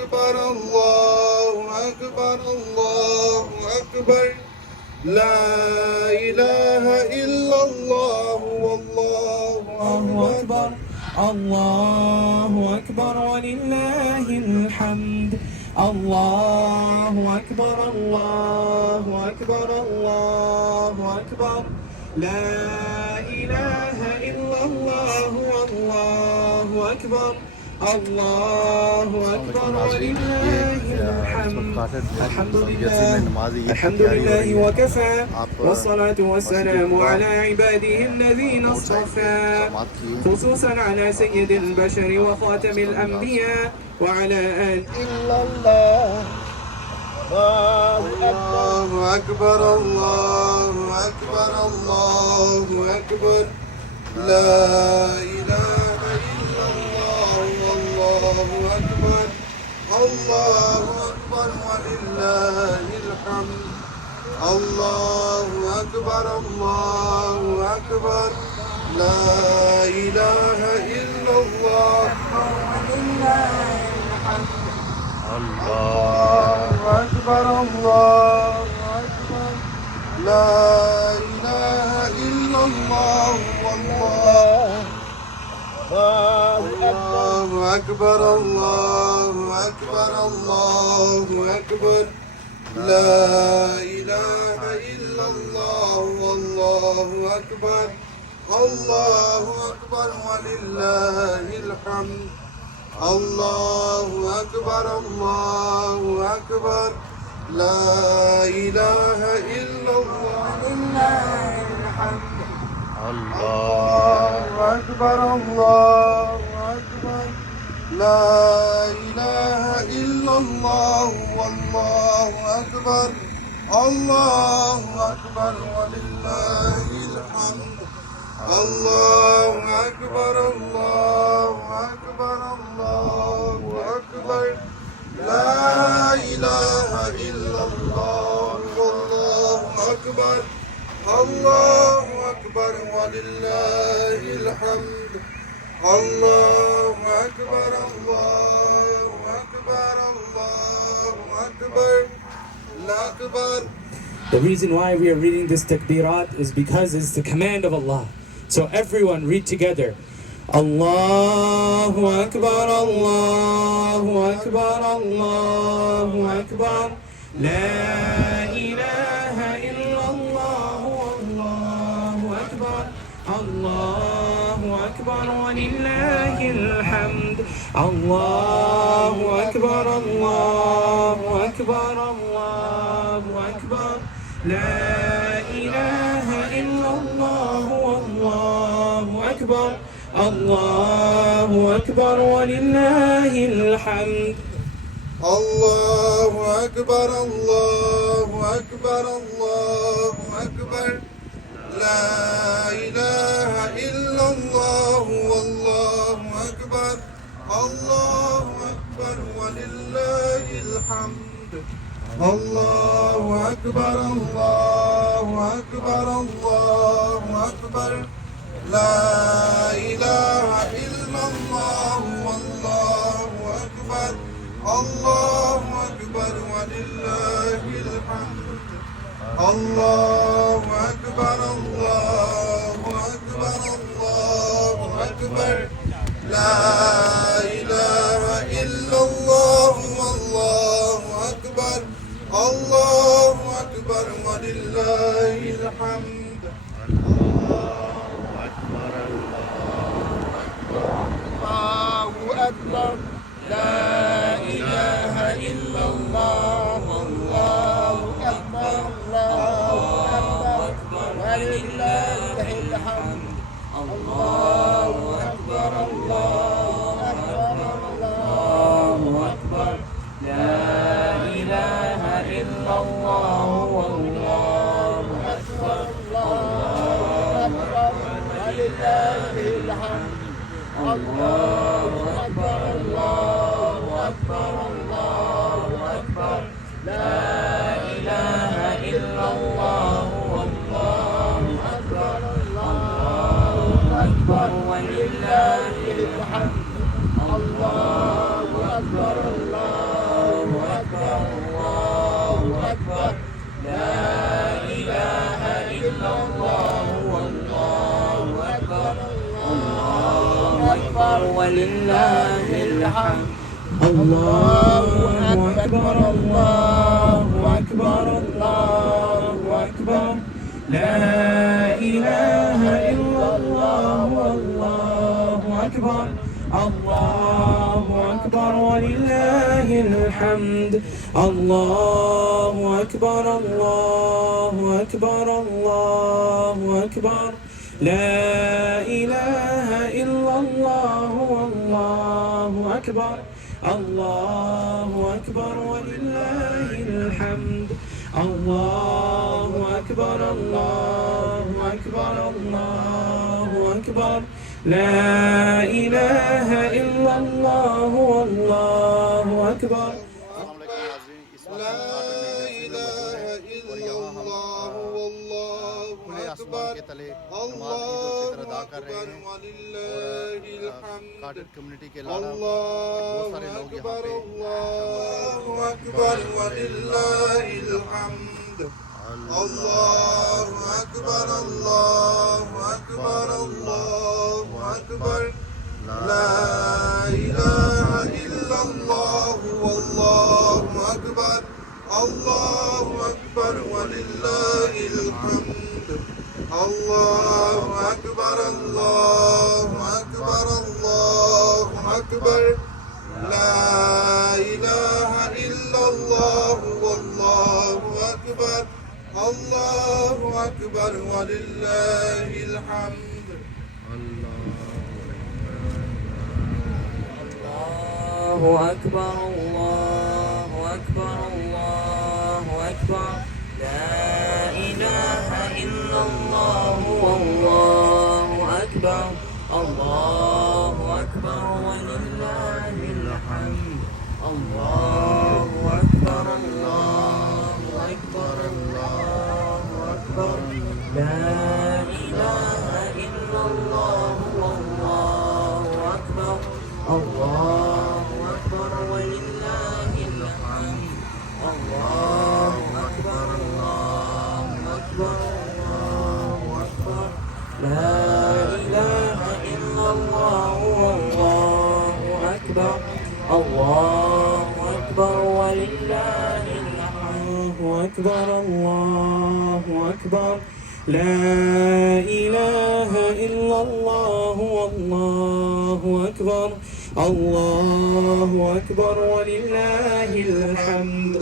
أكبر الله أكبر الله أكبر لا إله إلا الله والله أكبر الله أكبر ولله الحمد الله أكبر الله أكبر الله أكبر لا إله إلا الله والله أكبر الله أكبر ولله الحمد الحمد لله وكفى والصلاة والسلام على عباده الذين اصطفى خصوصا على سيد البشر وخاتم الأنبياء وعلى آله إلا الله الله أكبر الله أكبر الله أكبر لا إله إلا الله والله أكبر الله أكبر ولله الحمد الله أكبر الله أكبر لا إله إلا الله ولله الحمد الله أكبر الله أكبر لا إله إلا الله والله أكبر الله أكبر الله أكبر لا إله إلا الله والله أكبر الله أكبر ولله الحمد الله أكبر الله أكبر لا إله إلا الله ولله الحمد الله أكبر الله أكبر لا إله إلا الله والله أكبر الله أكبر ولله الحمد الله أكبر الله أكبر الله أكبر لا إله إلا الله والله أكبر الله أكبر ولله الحمد الله أكبر الله أكبر الله أكبر لا أكبر. The reason why we are reading this takbirat is because it's the command of Allah. So everyone read together. Allahu Akbar, Allahu Akbar, Allahu Akbar. La ilaha illallah, Allahu Akbar. Allahu Akbar wa lillahi alhamd. Allahu Akbar, Allahu Akbar, Allahu Akbar. La ilaha illallah, Allahu Akbar. الله أكبر ولله الحمد الله أكبر الله أكبر الله أكبر لا إله إلا الله والله أكبر الله أكبر ولله الحمد الله أكبر الله أكبر الله أكبر لا إله إلا الله والله أكبر الله أكبر ولله الحمد الله أكبر الله أكبر الله أكبر لا إله إلا الله والله أكبر الله أكبر ولله الحمد أكبر لا إله إلا الله والله أكبر الله أكبر ولله الحمد الله أكبر الله أكبر الله أكبر لا إله إلا الله والله أكبر الله أكبر ولله الحمد الله أكبر الله أكبر الله أكبر لا إله إلا الله والله أكبر الله أكبر ولله الحمد الله أكبر الله الحمد الله أكبر الله أكبر الله أكبر لا إله إلا الله والله أكبر الله أكبر ولله الحمد الله أكبر الله أكبر الله أكبر لا إله إلا الله والله أكبر الله أكبر ولله الحمد الله أكبر الله أكبر الله أكبر لا إله إلا الله والله أكبر لا إله إلا الله والله أكبر الله أكبر ولله الحمد الله أكبر الله أكبر ولله الحمد الله أكبر الله أكبر الله أكبر لا إله إلا الله والله أكبر الله أكبر ولله الحمد الله أكبر الله أكبر الله أكبر لا إله إلا الله والله أكبر الله أكبر ولله الحمد الله أكبر الله أكبر الله أكبر لا إله إلا الله والله أكبر الله أكبر ولله الحمد الله أكبر الله أكبر الله أكبر لا إله إلا الله والله أكبر الله أكبر ولله الحمد الله أكبر الله أكبر الله أكبر لا إله إلا الله والله أكبر الله أكبر ولله الحمد أكبر الله أكبر لا إله إلا الله والله أكبر الله أكبر ولله الحمد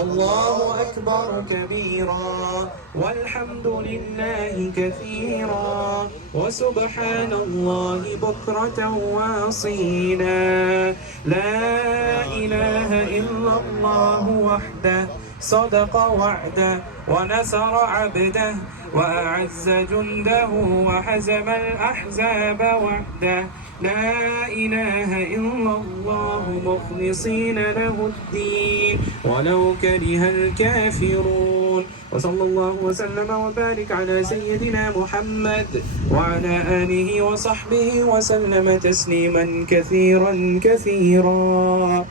الله أكبر كبيرا والحمد لله كثيرا وسبحان الله بكرة وأصيلا لا إله إلا الله وحده صدق وعده ونصر عبده وأعز جنده وهزم الأحزاب وحده لا إله إلا الله مخلصين له الدين ولو كره الكافرون وصلى الله وسلم وبارك على سيدنا محمد وعلى آله وصحبه وسلم تسليما كثيرا كثيرا.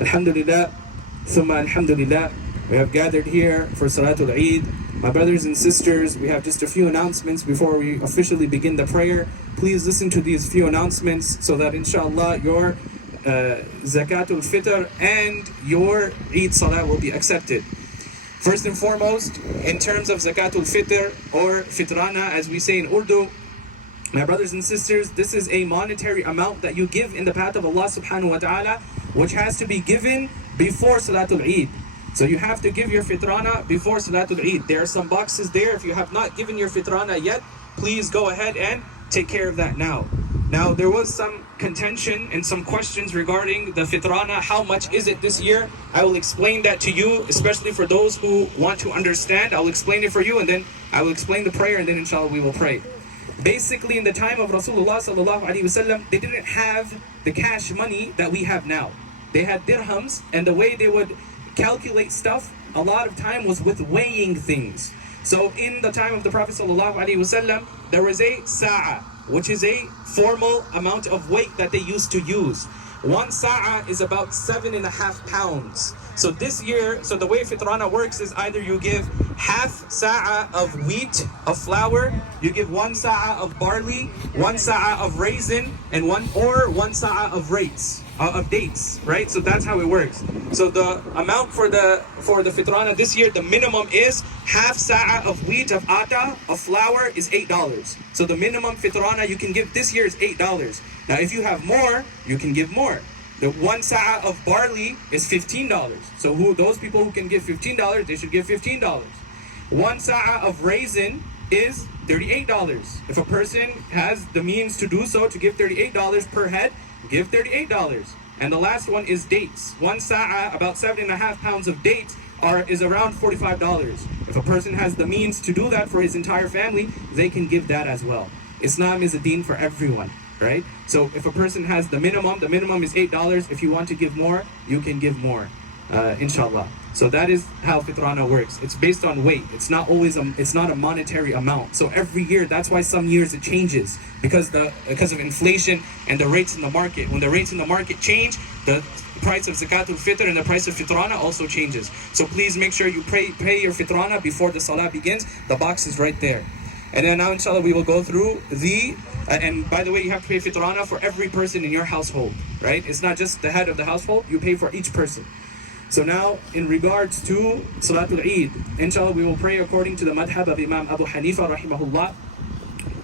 Alhamdulillah, thumma alhamdulillah. We have gathered here for Salatul Eid. My brothers and sisters, we have just a few announcements before we officially begin the prayer. Please listen to these few announcements so that inshallah your Zakatul Fitr and your Eid Salah will be accepted. First and foremost, in terms of Zakatul Fitr or Fitrana as we say in Urdu, my brothers and sisters, this is a monetary amount that you give in the path of Allah subhanahu wa ta'ala, which has to be given before Salatul Eid. So you have to give your fitrana before Salatul Eid. There are some boxes there. If you have not given your fitrana yet, please go ahead and take care of that now. Now, there was some contention and some questions regarding the fitrana. How much is it this year? I will explain that to you, especially for those who want to understand. I'll explain it for you, and then I will explain the prayer, and then inshallah we will pray. Basically, in the time of Rasulullah sallallahu alaihi wasallam, they didn't have the cash money that we have now. They had dirhams, and the way they would calculate stuff a lot of time was with weighing things. So in the time of the Prophet ﷺ, there was a sa'a, which is a formal amount of weight that they used to use. One sa'a is about 7.5 pounds. So this year, so the way fitrana works is either you give half sa'a of wheat, of flour, you give 1 sa'a of barley, 1 sa'a of raisin, and one sa'a of rates. of dates, right? So that's how it works. So the amount for the fitrana this year, the minimum is half sa'a of wheat, of atta, of flour is $8. So the minimum fitrana you can give this year is $8. Now if you have more, you can give more. The 1 sa'a of barley is $15. So those people who can give $15, they should give $15. 1 sa'a of raisin is $38. If a person has the means to do so, to give $38 per head, give $38. And the last one is dates. 1 sa'a, about 7.5 pounds of dates, is around $45. If a person has the means to do that for his entire family, they can give that as well. Islam is a deen for everyone, right? So if a person has the minimum is $8. If you want to give more, you can give more, inshallah. So that is how fitrana works. It's based on weight. It's not a monetary amount. So every year, that's why some years it changes because of inflation and the rates in the market. When the rates in the market change, the price of zakatul fitr and the price of fitrana also changes. So please make sure you pay your fitrana before the salah begins. The box is right there. And then now inshallah we will go through and by the way, you have to pay fitrana for every person in your household, right? It's not just the head of the household, you pay for each person. So now, in regards to Salatul Eid, inshallah we will pray according to the madhab of Imam Abu Hanifa rahimahullah,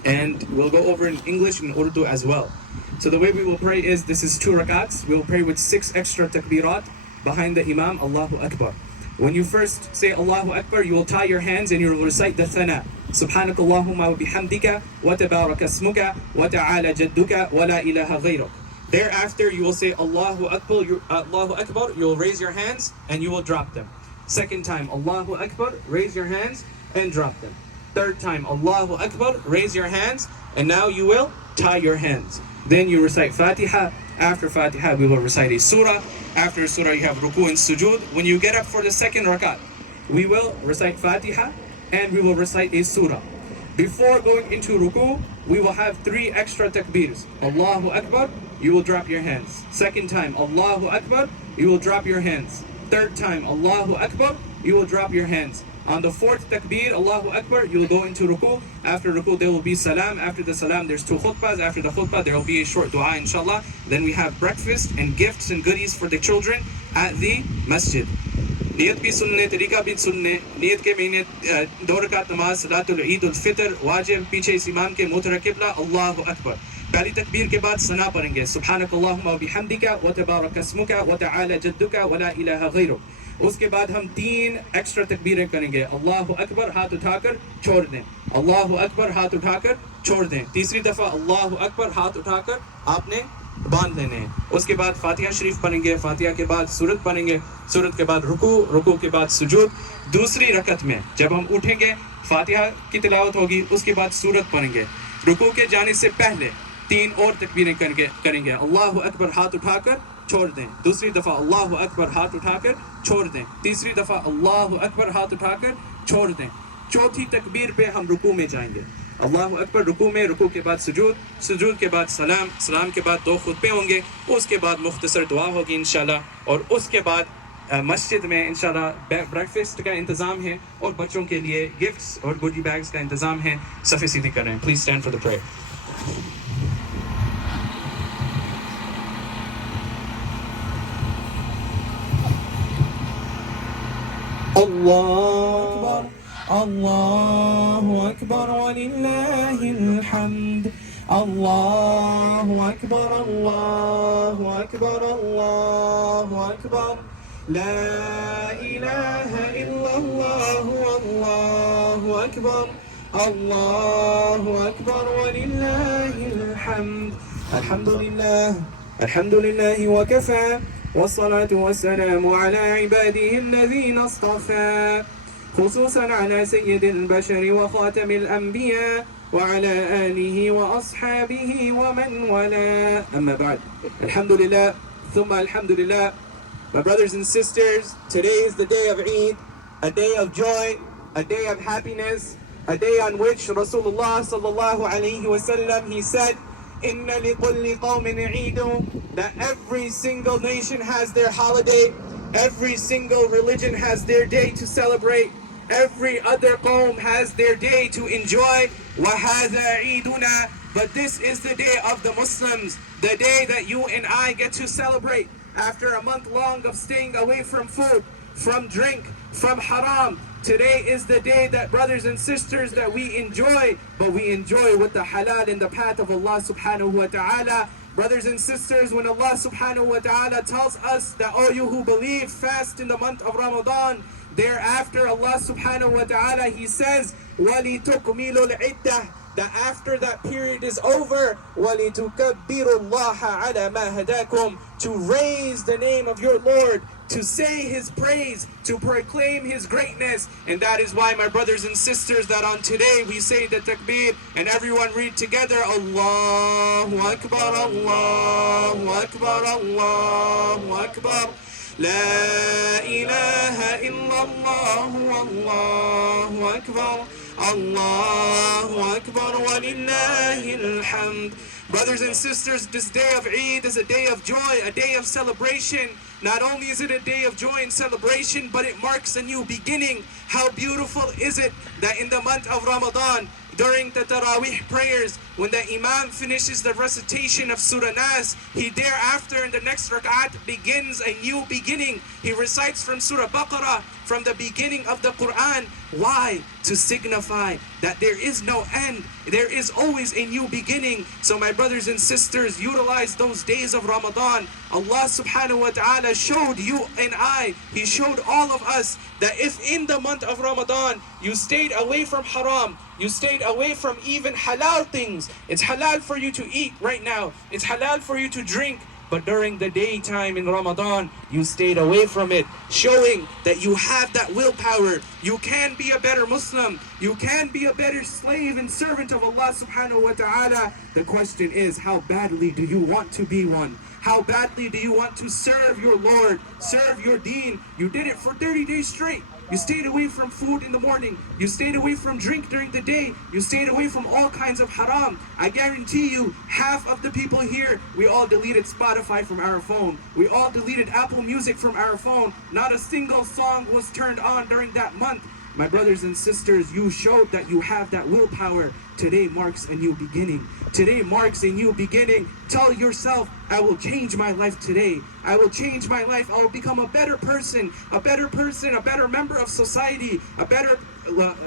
and we'll go over in English and Urdu as well. So the way we will pray is, this is 2 rakats, we will pray with 6 extra takbirat behind the Imam, Allahu Akbar. When you first say Allahu Akbar, you will tie your hands and you will recite the thana. Subhanakallahumma wa bihamdika, wa tabaraka ismuka, wa ta'ala jadduka, wa la ilaha ghayruk. Thereafter, you will say Allahu Akbar, you will raise your hands and you will drop them. Second time, Allahu Akbar, raise your hands and drop them. Third time, Allahu Akbar, raise your hands, and now you will tie your hands. Then you recite Fatiha. After Fatiha, we will recite a surah. After surah, you have ruku and sujood. When you get up for the second rakat, we will recite Fatiha and we will recite a surah. Before going into ruku, we will have 3 extra takbirs. Allahu Akbar, you will drop your hands. Second time, Allahu Akbar, you will drop your hands. Third time, Allahu Akbar, you will drop your hands. On the 4th takbir, Allahu Akbar, you will go into ruku. After ruku, there will be salam. After the salam, there's 2 khutbahs. After the khutbah, there will be a short dua, inshallah. Then we have breakfast and gifts and goodies for the children at the masjid. نیت بھی سننے, طریقہ بھی سننے. نیت کے مہینے 2 رکعت نماز صلاۃ العید الفطر واجب, پیچھے اس امام کے منہ طرف قبلہ, اللہ اکبر. پہلی تکبیر کے بعد ثنا پڑھیں گے, سبحانک اللہم و بحمدک و تبارک اسمک و تعالی جدک و لا الہ غیرک. اس کے بعد ہم 3 ایکسٹرا تکبیریں کریں گے. اللہ اکبر, ہاتھ اٹھا کر چھوڑ دیں. اللہ اکبر, ہاتھ اٹھا کر چھوڑ دیں. تیسری دفعہ اللہ اکبر, ہاتھ اٹھا کر آپ نے باندھ لینے ہیں. اس کے بعد فاتحہ شریف پڑھیں گے. فاتحہ کے بعد سورت پڑھیں گے. سورت کے بعد رکوع کے بعد سجود. دوسری رکعت میں جب ہم اٹھیں گے, فاتحہ کی تلاوت ہوگی, اس کے بعد سورت پڑھیں گے. رکوع کے جانے سے پہلے 3 اور تکبیریں کریں گے. اللہ اکبر, ہاتھ اٹھا کر چھوڑ دیں. دوسری دفعہ اللہ اکبر, ہاتھ اٹھا کر چھوڑ دیں. تیسری دفعہ اللہ اکبر, ہاتھ اٹھا کر چھوڑ دیں. چوتھی تکبیر پہ ہم رکوع میں جائیں گے. اللہ اکبر رکوع میں, رکوع کے بعد سجود, سجود کے بعد سلام, سلام کے بعد 2 خطبے ہوں گے. اس کے بعد مختصر دعا ہوگی انشاءاللہ. اور اس کے بعد مسجد میں انشاءاللہ بریکفاسٹ کا انتظام ہے اور بچوں کے لیے گفٹس اور گوڈی بیگز کا انتظام ہے. صفحے سیدھی کریں. پلیز اسٹینڈ فار دی پریئر. الله أكبر الله أكبر ولله الحمد. الله أكبر الله أكبر الله أكبر. لا إله إلا الله والله أكبر. الله أكبر ولله الحمد. الحمد لله وكفى, والصلاة والسلام على عباده الذين اصطفى, خصوصا على سيد البشر وخاتم الأنبياء وعلى آله وأصحابه ومن والاه. أما بعد. Alhamdulillah, thumma alhamdulillah. My brothers and sisters, today is the day of Eid, a day of joy, a day of happiness, a day on which Rasulullah sallallahu alayhi wa sallam, he said, إِنَّ لِكُلِّ قَوْمٍ عِيدٌ, that every single nation has their holiday, every single religion has their day to celebrate, every other qawm has their day to enjoy. وَهَذَا عِيدُنَا, But this is the day of the Muslims, the day that you and I get to celebrate after a month long of staying away from food, from drink, from haram. Today is the day that, brothers and sisters, that we enjoy, but we enjoy with the halal in the path of Allah subhanahu wa ta'ala. Brothers and sisters, when Allah subhanahu wa ta'ala tells us that, oh, you who believe, fast in the month of Ramadan, thereafter Allah subhanahu wa ta'ala, He says, وَلِتُكْمِلُوا الْعِدَّةِ, that after that period is over, وَلِتُكَبِّرُوا اللَّهَ عَلَى مَا هَدَاكُمْ, to raise the name of your Lord, to say His praise, to proclaim His greatness. And that is why, my brothers and sisters, that on today we say the takbir, and everyone read together, Allahu Akbar, Allahu Akbar, Allahu Akbar. La ilaha illallah, Allahu Akbar, Allahu Akbar, wa lillahi alhamd. Brothers and sisters, this day of Eid is a day of joy, a day of celebration. Not only is it a day of joy and celebration, but it marks a new beginning. How beautiful is it that in the month of Ramadan, during the Taraweeh prayers, when the Imam finishes the recitation of Surah Nas, he thereafter in the next rak'at begins a new beginning. He recites from Surah Baqarah, from the beginning of the Quran. Why? To signify that there is no end. There is always a new beginning. So my brothers and sisters, utilize those days of Ramadan. Allah subhanahu wa ta'ala showed you and I, He showed all of us, that if in the month of Ramadan you stayed away from haram, you stayed away from even halal things. It's halal for you to eat right now. It's halal for you to drink. But during the daytime in Ramadan, you stayed away from it, showing that you have that willpower. You can be a better Muslim. You can be a better slave and servant of Allah subhanahu wa ta'ala. The question is, how badly do you want to be one? How badly do you want to serve your Lord, serve your deen? You did it for 30 days straight. You stayed away from food in the morning. You stayed away from drink during the day. You stayed away from all kinds of haram. I guarantee you, half of the people here, we all deleted Spotify from our phone. We all deleted Apple Music from our phone. Not a single song was turned on during that month. My brothers and sisters, you showed that you have that willpower. Today marks a new beginning. Today marks a new beginning. Tell yourself, I will change my life today. I will change my life. I will become a better person, a better member of society, a better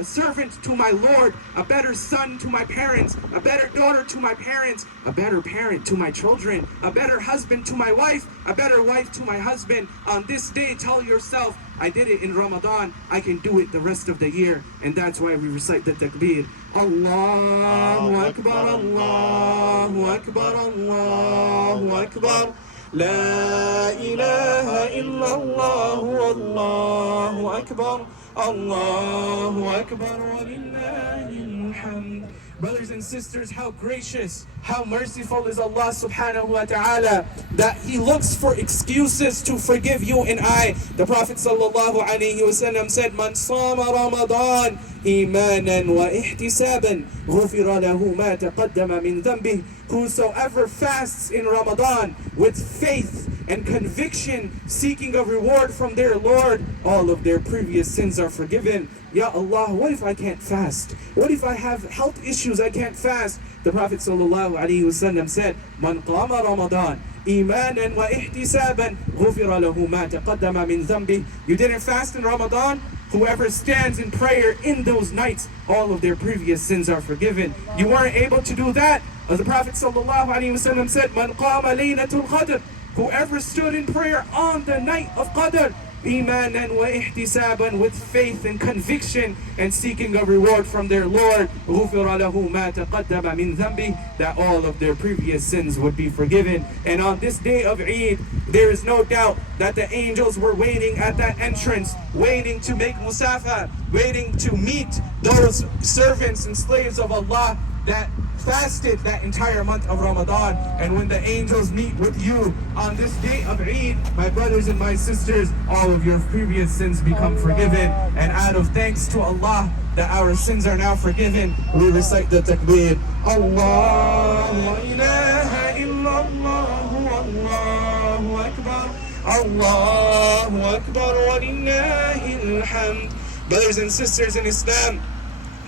servant to my Lord, a better son to my parents, a better daughter to my parents, a better parent to my children, a better husband to my wife, a better wife to my husband. On this day, tell yourself, I did it in Ramadan, I can do it the rest of the year. And that's why we recite the takbir. Allahu Akbar, Allahu Akbar, Allahu Akbar. La ilaha illallah, Allahu Akbar, Allahu Akbar, wa lillahi alhamd. Brothers and sisters, how gracious, how merciful is Allah subhanahu wa ta'ala, that He looks for excuses to forgive you and I. The Prophet sallallahu alayhi wa sallam said, Man sama Ramadan imanan wa ihtisaban ghufira lahu ma taqaddama min dhanbih. Whosoever fasts in Ramadan with faith and conviction, seeking a reward from their Lord, all of their previous sins are forgiven. Ya Allah, what if I can't fast? What if I have health issues, I can't fast? The Prophet sallallahu alaihi wasallam said, Man qama Ramadan imanan wa ihtisaban ghufira lahu ma taqaddama min dhanbih. You didn't fast in Ramadan? Whoever stands in prayer in those nights, all of their previous sins are forgiven. You weren't able to do that? As the Prophet sallallahu alaihi wasallam said, Man qama laylatul qadr. Whoever stood in prayer on the night of Qadr, imanan wa ihtisaban, with faith and conviction and seeking a reward from their Lord, ghufira lahu ma taqaddama min dhanbi, that all of their previous sins would be forgiven. And on this day of Eid, there is no doubt that the angels were waiting at that entrance, waiting to make musafa, waiting to meet those servants and slaves of Allah that fasted that entire month of Ramadan. And when the angels meet with you on this day of Eid, my brothers and my sisters, all of your previous sins become forgiven. And out of thanks to Allah that our sins are now forgiven, we recite the takbir. Allahu ilaha illallah, Allahu Akbar, Allahu Akbar, wa lillahi alhamd. Brothers and sisters in Islam,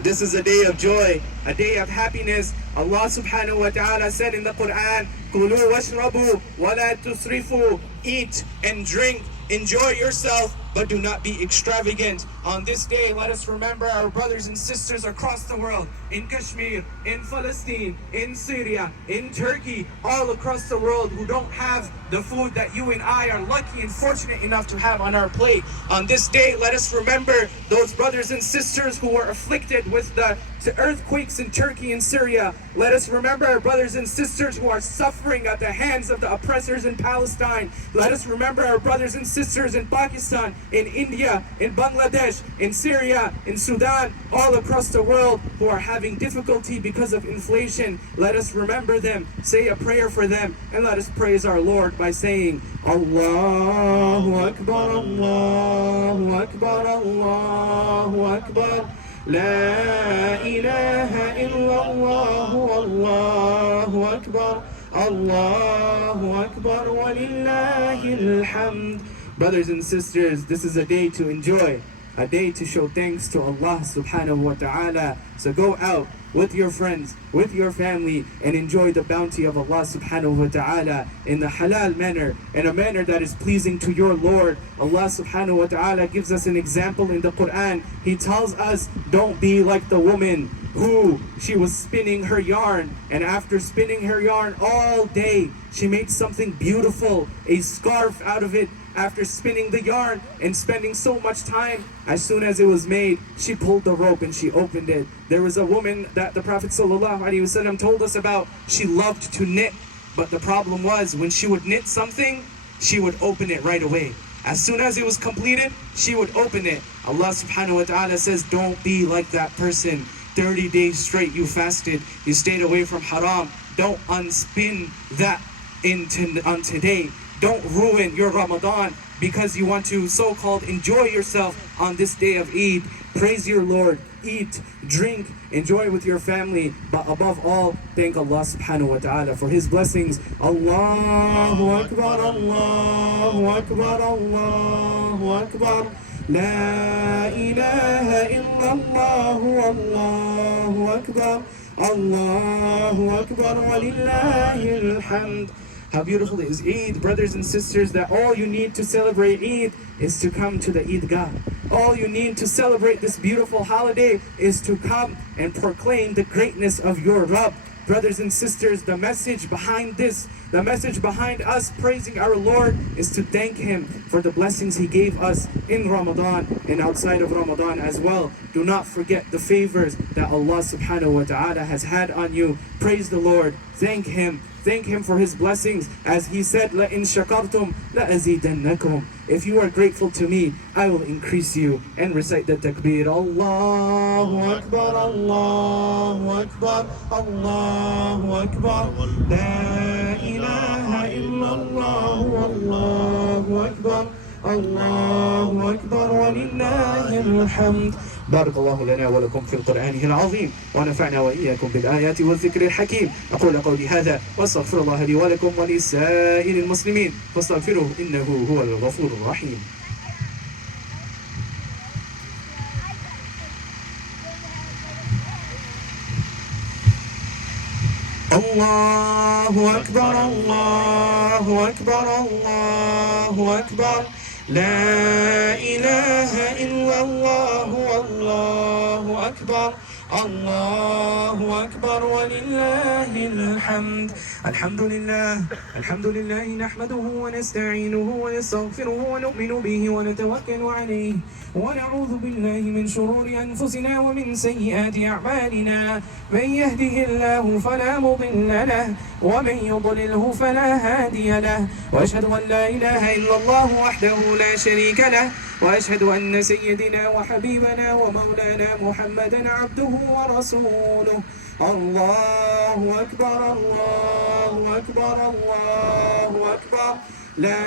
This is a day of joy, a day of happiness. Allah subhanahu wa ta'ala said in the Quran, كُلُوا وَاشْرَبُوا وَلَا تُسْرِفُوا. Eat and drink, enjoy yourself, but do not be extravagant. On this day, let us remember our brothers and sisters across the world, in Kashmir, in Palestine, in Syria, in Turkey, all across the world who don't have the food that you and I are lucky and fortunate enough to have on our plate. On this day, let us remember those brothers and sisters who were afflicted with the earthquakes in Turkey and Syria. Let us remember our brothers and sisters who are suffering at the hands of the oppressors in Palestine. Let us remember our brothers and sisters in Pakistan, in India, in Bangladesh, in Syria, in Sudan, all across the world who are having difficulty because of inflation. Let us remember them, say a prayer for them, and let us praise our Lord by saying, Allahu Akbar, Allahu Akbar, Allahu Akbar. لا إله إلا الله والله أكبر الله أكبر ولله الحمد. Brothers and sisters, this is a day to enjoy, a day to show thanks to Allah subhanahu wa ta'ala. So go out with your friends, with your family, and enjoy the bounty of Allah subhanahu wa ta'ala in the halal manner, in a manner that is pleasing to your Lord. Allah subhanahu wa ta'ala gives us an example in the Quran. He tells us, don't be like the woman who she was spinning her yarn, and after spinning her yarn all day, she made something beautiful, a scarf out of it. After spinning the yarn and spending so much time, as soon as it was made, she pulled the rope and she opened it. There was a woman that the Prophet ﷺ told us about. She loved to knit, but the problem was when she would knit something, she would open it right away. As soon as it was completed, she would open it. Allah subhanahu wa ta'ala says, don't be like that person. 30 days straight you fasted, you stayed away from haram. Don't unspin that on today. Don't ruin your Ramadan because you want to so-called enjoy yourself on this day of Eid. Praise your Lord, eat, drink, enjoy with your family, but above all, thank Allah subhanahu wa ta'ala for His blessings. Allahu Akbar, Allahu Akbar, Allahu Akbar. La ilaha illallah, Allahu Akbar, Allahu Akbar, walillahi alhamd. How beautiful is Eid, brothers and sisters, that all you need to celebrate Eid is to come to the Eidgah. All you need to celebrate this beautiful holiday is to come and proclaim the greatness of your Rabb. Brothers and sisters, the message behind this, the message behind us praising our Lord is to thank Him for the blessings He gave us in Ramadan and outside of Ramadan as well. Do not forget the favors that Allah subhanahu wa ta'ala has had on you. Praise the Lord, thank Him. Thank Him for His blessings. As He said, لَإِن شَكَرْتُمْ لَأَزِيدَنَّكُمْ. If you are grateful to me, I will increase you. And recite the takbir. Allahu Akbar, Allahu Akbar, Allahu Akbar. La ilaha illallah, Allahu Akbar, Allahu Akbar, walillahi alhamd. بارك الله لنا ولكم في القرآن العظيم ونفعنا وإياكم بالآيات والذكر الحكيم. أقول قولي هذا واستغفر الله لي ولكم ولسائر المسلمين فاستغفروه إنه هو الغفور الرحيم. الله أكبر الله أكبر الله أكبر. لا إله إلا الله والله أكبر. الله أكبر ولله الحمد. الحمد لله نحمده ونستعينه ونستغفره ونؤمن به ونتوكل عليه ونعوذ بالله من شرور أنفسنا ومن سيئات أعمالنا. من يهده الله فلا مضل له ومن يضلله فلا هادي له. وأشهد أن لا إله إلا الله وحده لا شريك له وأشهد أن سيدنا وحبيبنا ومولانا محمدا عبده ورسوله. الله أكبر الله أكبر الله أكبر. لا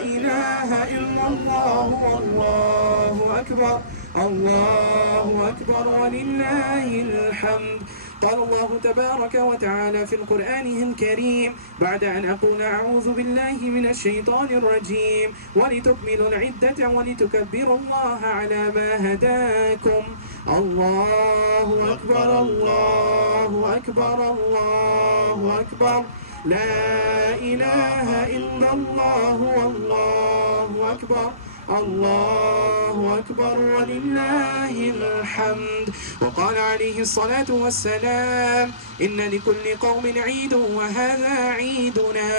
إله إلا الله والله أكبر. الله أكبر ولله الحمد. قال الله تبارك وتعالى في القرآن الكريم بعد أن أقول أعوذ بالله من الشيطان الرجيم ولتكملوا العدة ولتكبروا الله على ما هداكم الله أكبر الله أكبر الله أكبر لا إله إلا الله والله أكبر الله أكبر ولله الحمد. وقال عليه الصلاة والسلام إن لكل قوم عيد وهذا عيدنا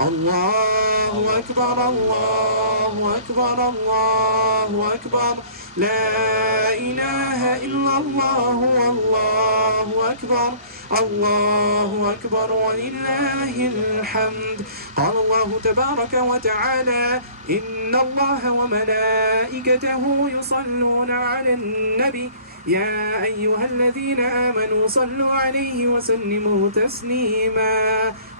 الله أكبر الله أكبر الله أكبر لا إله إلا الله والله أكبر الله أكبر ولله الحمد. قال الله تبارك وتعالى إن الله وملائكته يصلون على النبي يا أيها الذين آمنوا صلوا عليه وسلموا تسليما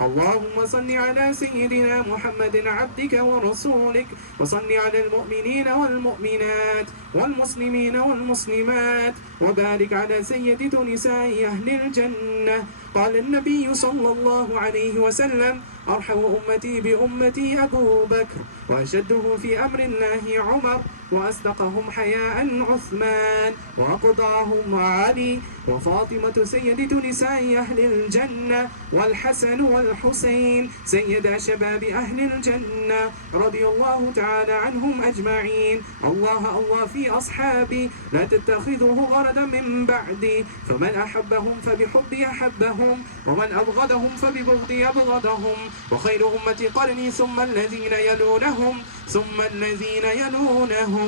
اللهم صل على سيدنا محمد عبدك ورسولك وصل على المؤمنين والمؤمنات والمسلمين والمسلمات وبارك على سيدة نساء أهل الجنة. قال النبي صلى الله عليه وسلم أرحم أمتي بأمتي أبو بكر وأشده في أمر الله عمر وأصدقهم حياء عثمان وأقضاهم علي وفاطمة سيدة نساء أهل الجنة والحسن والحسين سيدا شباب أهل الجنة رضي الله تعالى عنهم أجمعين. الله في أصحابي لا تتخذوه غردا من بعدي فمن أحبهم فبحبي أحبهم ومن أبغضهم فببغضي أبغضهم وخير أمتي قرني ثم الذين يلونهم ثم الذين يلونهم.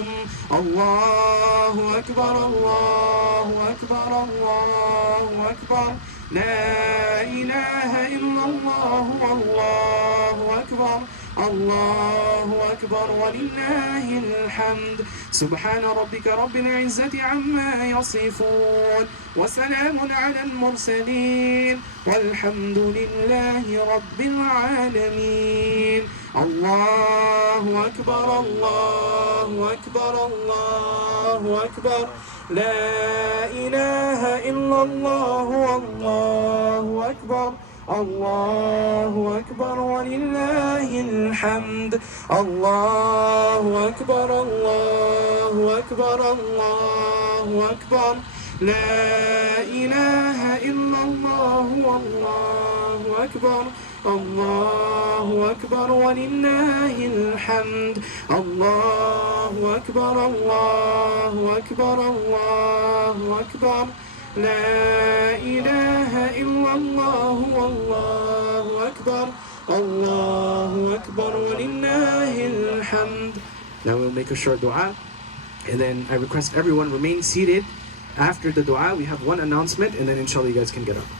الله أكبر الله أكبر الله أكبر لا إله إلا الله والله أكبر الله أكبر ولله الحمد. سبحان ربك رب العزة عما يصفون وسلام على المرسلين والحمد لله رب العالمين. الله أكبر الله أكبر الله أكبر لا إله إلا الله والله أكبر الله أكبر ولله الحمد. الله أكبر الله أكبر الله أكبر لا إله إلا الله والله أكبر الله أكبر ولله الحمد. الله أكبر الله أكبر الله أكبر لا إله إلا الله والله أكبر الله أكبر ولله الحمد. Now we'll make a short dua and then I request everyone remain seated. After the dua we have one announcement and then inshallah you guys can get up.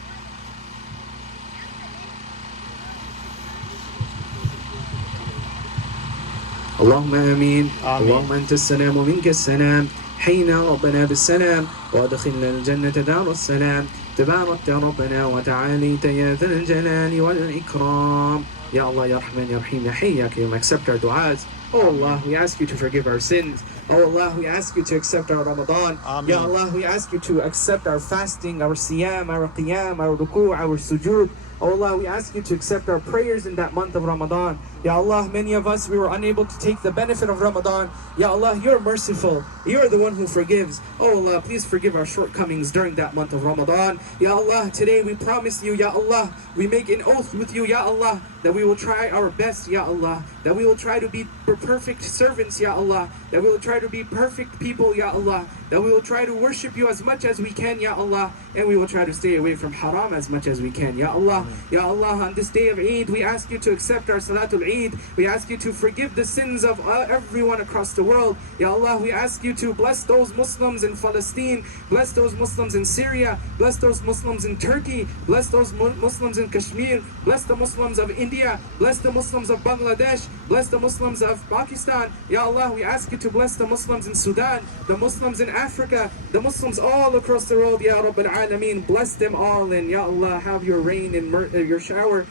اللهم آمين. اللهم أنت السلام ومنك السلام حينا ربنا بالسلام وادخلنا الجنة دار السلام تباركت ربنا وتعاليت يا ذا الجلال والإكرام. Ya Allah, Ya Rahman, Ya Rahim, Ya Hayy, Ya Qayyum, accept our du'as. Oh Allah, we ask you to forgive our sins. Oh Allah, we ask you to accept our Ramadan. Ya Allah, we ask you to accept our fasting, our siyam, our qiyam, our ruku', our sujood. Oh Allah, we ask you to accept our prayers in that month of Ramadan. Ya Allah, many of us, we were unable to take the benefit of Ramadan. Ya Allah, you're merciful. You're the one who forgives. Oh Allah, please forgive our shortcomings during that month of Ramadan. Ya Allah, today we promise you, Ya Allah, we make an oath with you, Ya Allah, that we will try our best, Ya Allah, that we will try to be perfect servants, Ya Allah, that we will try to be perfect people, Ya Allah, that we will try to worship you as much as we can, Ya Allah, and we will try to stay away from haram as much as we can, Ya Allah. Ya Allah, on this day of Eid, we ask you to accept our Salatul Eid. We ask you to forgive the sins of everyone across the world. Ya Allah, we ask you to bless those Muslims in Palestine, bless those Muslims in Syria, bless those Muslims in Turkey, bless those Muslims in Kashmir, bless the Muslims of India, bless the Muslims of Bangladesh, bless the Muslims of Pakistan. Ya Allah, we ask you to bless the Muslims in Sudan, the Muslims in Africa, the Muslims all across the world, Ya Rabb al-Alameen. Bless them all and Ya Allah, have your rain and your shower,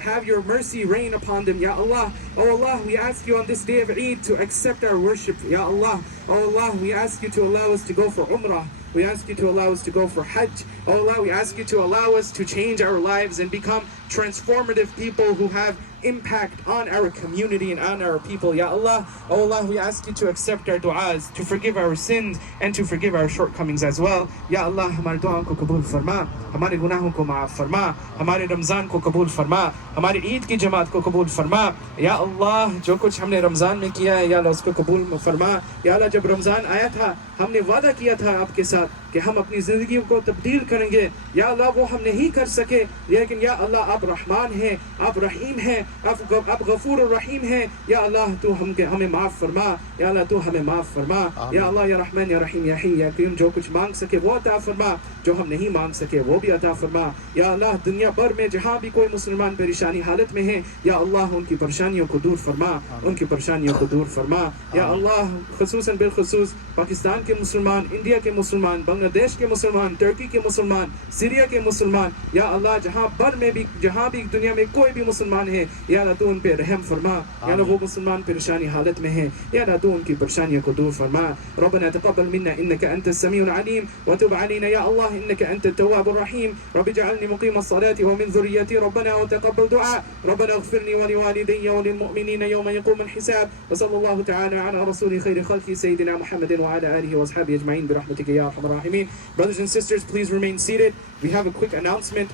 have your mercy rain upon them, Ya Allah. Oh Allah, we ask you on this day of Eid to accept our worship, Ya Allah. Oh Allah, we ask you to allow us to go for Umrah. We ask you to allow us to go for Hajj. Oh Allah, we ask you to allow us to change our lives and become transformative people who have impact on our community and on our people, Ya Allah. Oh Allah, we ask you to accept our du'as, to forgive our sins and to forgive our shortcomings as well. Ya Allah, हमारे दुआओं को कबूल फरमा, हमारे गुनाहों को माफ फरमा, हमारे रमज़ान को कबूल फरमा, हमारी ईद की जमात को कबूल फरमा. या अल्लाह, जो कुछ हमने रमज़ान में किया है या अल्लाह उसको कबूल फरमा. या अल्लाह, जब रमज़ान आया था हमने वादा किया था आपके साथ कि हम अपनी ज़िंदगी को तब्दील करेंगे. या अल्लाह, वो हम नहीं कर सके, लेकिन या अल्लाह आप रहमान हैं, आप रहीम हैं, आप गफूर और रहीम हैं. या अल्लाह, तू हमें माफ़ फरमा. या अल्लाह, तू हमें माफ़ फरमा. या अल्लाह, या रहमान या रहीम या हय्य या क़य्यूम, जो कुछ मांग सके वो अता फरमा, जो हम नहीं मांग सके वो भी अता फरमा. या अल्लाह, दुनिया भर में जहाँ भी कोई मुसलमान परेशानी हालत में है, या अल्लाह उनकी परेशानियों को दूर फरमा, उनकी परेशानियों को दूर फरमा. या अल्लाह, खुसूसन बिलखुसूस पाकिस्तान के मुसलमान, इंडिया के मुसलमान, बांग्लादेश के मुसलमान, तुर्की के मुसलमान, सीरिया के मुसलमान, या अल्लाह जहाँ भर में भी, जहाँ भी दुनिया में कोई भी मुसलमान है, या अल्लाह तू उन पे रहम फरमा. या अल्लाह, वो मुसलमान परेशानी हालत में है, या अल्लाह तू उनकी परेशानियों को दूर फरमा. रब्बना तक़ब्बल मिन्ना इन्नका अंतस समीउल अलीम व तुब अलैना या अल्लाह इन्नका अंतत तव्वाबुर रहीम. रब्बि इजअलनी मुक़ीमस सलाति व मिन ज़ुर्रिय्यती रब्बना व तक़ब्बल दुआ. रब्बना इग़फ़िरली व लिवालिदैया व लिलमुअमिनीना यौमा यक़ूमुल हिसाब. व सल्लल्लाहु तआला अला रसूलिल खैरि ख़ल्क़ि सय्यिदिना मुहम्मदिन व अला आलिहि व अस्हाबिहि अजमईन बिरहमतिका या अरहमर राहिमीन. Brothers and sisters, please remain seated. We have a quick announcement.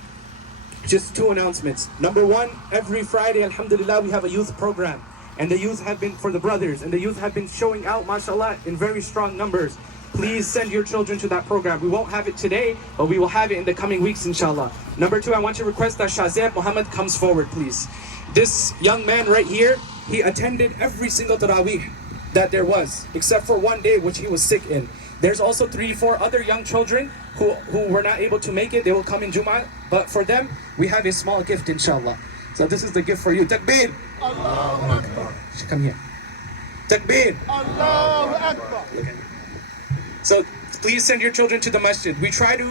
Just two announcements. Number one, every Friday, alhamdulillah, we have a youth program. And the youth have been, for the brothers, and the youth have been showing out, mashallah, in very strong numbers. Please send your children to that program. We won't have it today, but we will have it in the coming weeks, inshallah. Number two, I want to request that Shazeb Muhammad comes forward, please. This young man right here, he attended every single tarawih that there was, except for one day which he was sick in. There's also 3-4 other young children who were not able to make it. They will come in Jum'ah, but for them, we have a small gift, inshallah. So this is the gift for you. Takbir! Allahu Akbar! Come here. Takbir! Allahu Akbar! So please send your children to the masjid. We try to,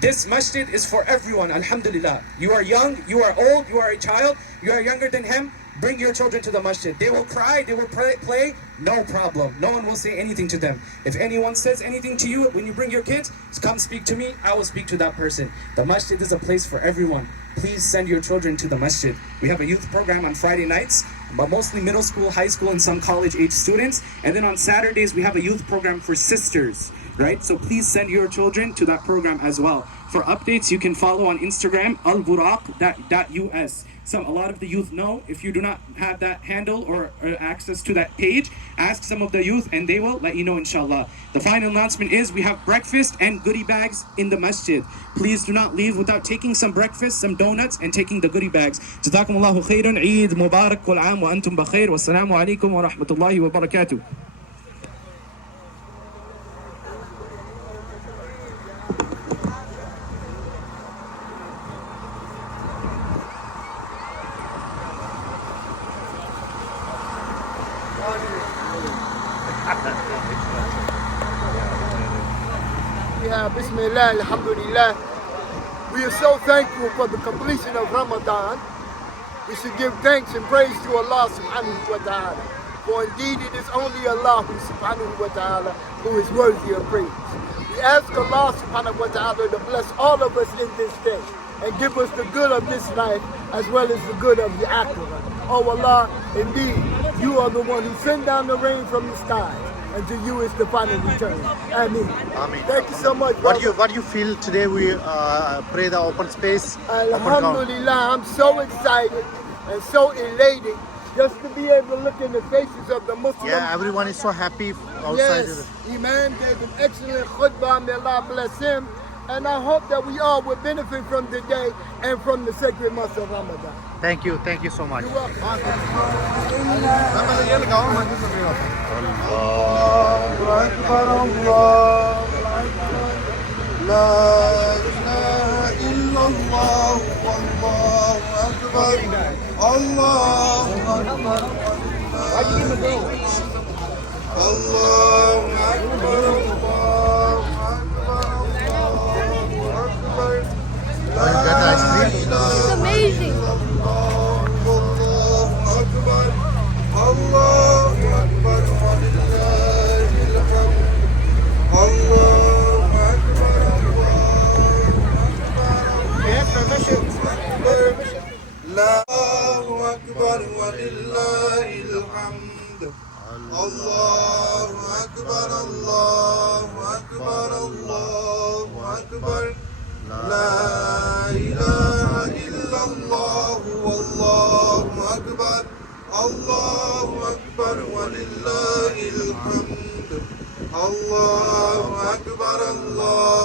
this masjid is for everyone, alhamdulillah. You are young, you are old, you are a child, you are younger than him. Bring your children to the masjid. They will cry, they will play, no problem. No one will say anything to them. If anyone says anything to you when you bring your kids, come speak to me, I will speak to that person. The masjid is a place for everyone. Please send your children to the masjid. We have a youth program on Friday nights, but mostly middle school, high school, and some college-age students. And then on Saturdays, we have a youth program for sisters, right? So please send your children to that program as well. For updates, you can follow on Instagram, alburaq.us. A lot of the youth know. If you do not have that handle or access to that page, ask some of the youth and they will let you know, inshallah. The final announcement is we have breakfast and goodie bags in the masjid. Please do not leave without taking some breakfast, some donuts, and taking the goodie bags. Jazakumullahu khairan, Eid Mubarak, kul aam wa antum bakhair, wassalamu alaikum wa rahmatullahi wa barakatuh. Bismillah, alhamdulillah. We are so thankful for the completion of Ramadan. We should give thanks and praise to Allah subhanahu wa ta'ala. For indeed it is only Allah subhanahu wa ta'ala who is worthy of praise. We ask Allah subhanahu wa ta'ala to bless all of us in this day and give us the good of this life as well as the good of the akhirah. Oh Allah, indeed, you are the one who sent down the rain from the skies. And to you is the final return. Ameen. Ameen. Thank you so much, brother. What do you feel today? We pray the open space. Alhamdulillah, I'm so excited and so elated just to be able to look in the faces of the Muslims. Yeah, everyone is so happy outside. Yes, Imam gave an excellent khutbah. May Allah bless him. And I hope that we all will benefit from today and from the sacred month of Ramadan. Thank you so much. You're welcome. الله أكبر الله لا إله إلا الله والله أكبر الله أكبر الله أكبر الله أكبر Got the ice cream? It's amazing. أكبر الله أكبر الله أكبر لا إله إلا الله والله أكبر الله أكبر ولله الحمد الله أكبر الله